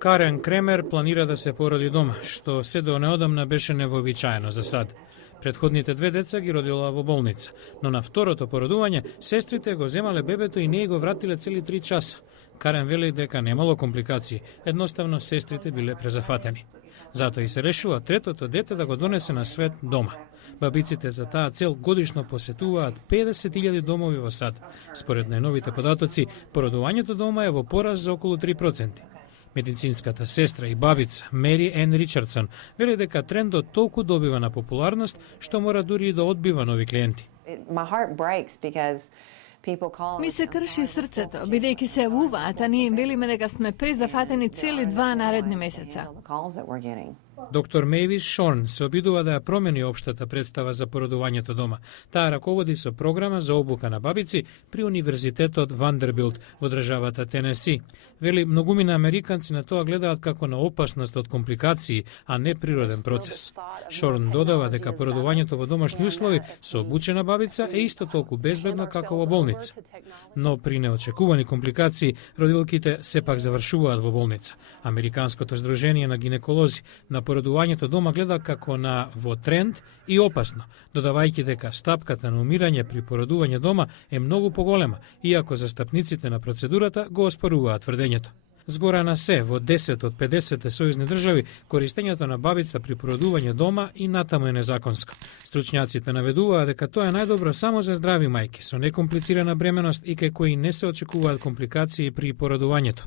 Karen Kremer planira da se poroди дома, што се до неодамна беше невообичаено за сад. Предходните 2 деца ги родила во болница, но на второто породување сестрите го земале бебето и не го вратиле цели 3 часа. Карен вели дека немало компликации, едноставно сестрите биле презафатени. Затоа и се решила третото дете да го донесе на свет дома. Бабиците за таа цел годишно посетуваат 50.000 домови во САД. Според најновите податоци, породувањето дома е во пораз за околу 3%. Медицинската сестра и бабица Мери Ен Ричардсон вели дека трендот толку добива на популарност што мора дури и да одбива нови клиенти. Ми се крши срцето, бидејќи се јавуваат, а ние им велиме дека сме презафатени цели 2 наредни месеца. Доктор Мейвис Шорн се обидува да ја промени општата представа за породувањето дома. Таа раководи со програма за обука на бабици при Универзитетот Вандербилт во државата Тенеси. Вели, многумина американци на тоа гледаат како на опасност од компликации, а не природен процес. Шорн додава дека породувањето во домашни услови со обучена бабица е исто толку безбедно како во болница. Но при неочекувани компликации, родилките сепак завршуваат во болница. Американското здружение на гинеколози на породувањето дома гледа како на во тренд и опасно, додавајќи дека стапката на умирање при породување дома е многу поголема, иако застапниците на процедурата го оспоруваат тврдењето. Згора на се, во 10 од 50 сојузни држави, користењето на бабица при породување дома и натаму е незаконско. Стручњаците наведуваат дека тоа е најдобро само за здрави мајки со некомплицирана бременост и кај кои не се очекуваат компликации при породувањето.